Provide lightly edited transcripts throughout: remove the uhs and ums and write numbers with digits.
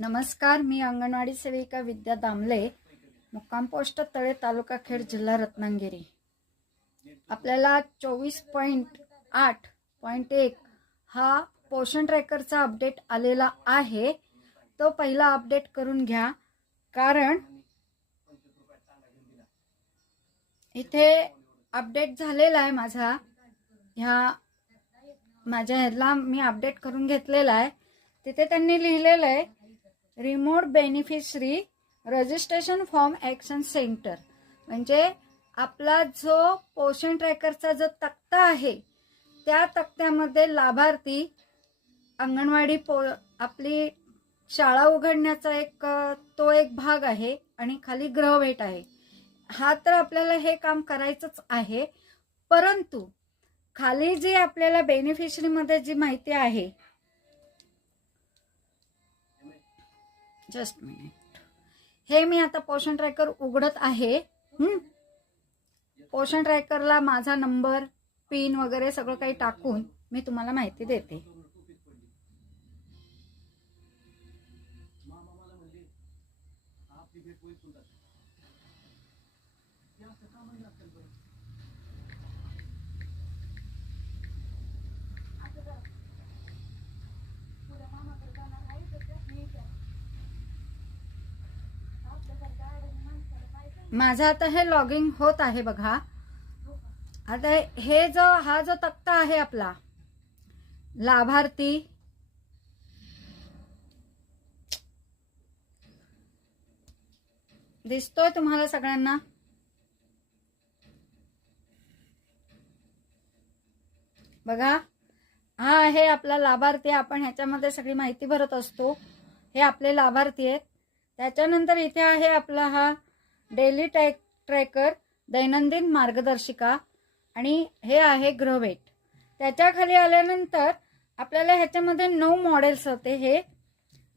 नमस्कार, मी अंगणवाडी सेविका विद्या दामले, मुक्काम पोस्ट तळे, तालुका खेड, जिल्हा रत्नागिरी। आपल्याला 24.8.1 हा पोषण ट्रॅकरचा अपडेट आलेला आहे। तो पहिला अपडेट करून घ्या, कारण इथे अपडेट झालेला आहे माझा ह्याला मी अपडेट करून घेतलेला आहे। तिथे त्यांनी लिहिलेलं आहे remote beneficiary registration form action centre. म्हणजे आपला जो पोषण ट्रॅकरचा जो तक्ता आहे त्या तक्त्यामध्ये लाभार्थी अंगणवाडी आपली शाळा उघडण्याचा एक भाग आहे आणि खाली गृहभेट आहे। हा तर आपल्याला हे काम करायचंच आहे, परंतु खाली जी आपल्याला बेनिफिशरी मध्ये जी माहिती आहे, जस्ट मिनिट, हे मी आता पोषण ट्रॅकर उघडत आहे। पोषण ट्रॅकरला माझा नंबर, पिन वगैरे सगळं काही टाकून मी तुम्हाला माहिती देते। माझा आता हे लॉगिंग होत आहे बघा। आता हा जो तक्ता आहे आपला लाभार्थी दिसतोय तुम्हाला सगळ्यांना? बघा, हा आहे आपला लाभार्थी। आपण ह्याच्यामध्ये सगळी माहिती भरत असतो। हे आपले लाभार्थी आहेत। त्याच्यानंतर इथे आहे आपला हा डेली ट्रॅकर, दैनंदिन मार्गदर्शिका, आणि हे आहे गृहभेट। त्याच्या खाली आल्यानंतर आपल्याला ह्याच्यामध्ये 9 मॉडेल्स होते।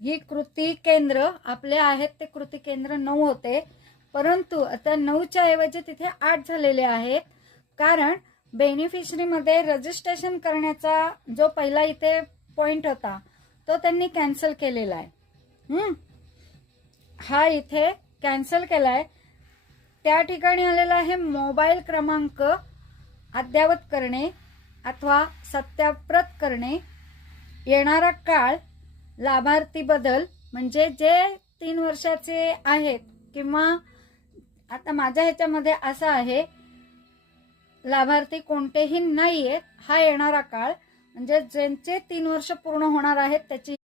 ही कृती केंद्र आपले आहेत, ते कृती केंद्र 9 होते, परंतु आता 9च्या ऐवजी तिथे 8 झालेले आहेत, कारण बेनिफिशरी मध्ये रजिस्ट्रेशन करण्याचा जो पहिला इथे पॉइंट होता तो त्यांनी कॅन्सल केलेला आहे। हा इथे कॅन्सल केलाय। त्या ठिकाणी आलेला आहे मोबाईल क्रमांक अद्ययावत करणे अथवा सत्याप्रत करणे, येणारा काळ, लाभार्थी बदल, म्हणजे जे 3 वर्षाचे आहेत, किंवा आता माझ्या ह्याच्यामध्ये असं आहे लाभार्थी कोणतेही नाहीयेत, हा येणारा काळ, म्हणजे ज्यांचे 3 वर्ष पूर्ण होणार आहेत त्याची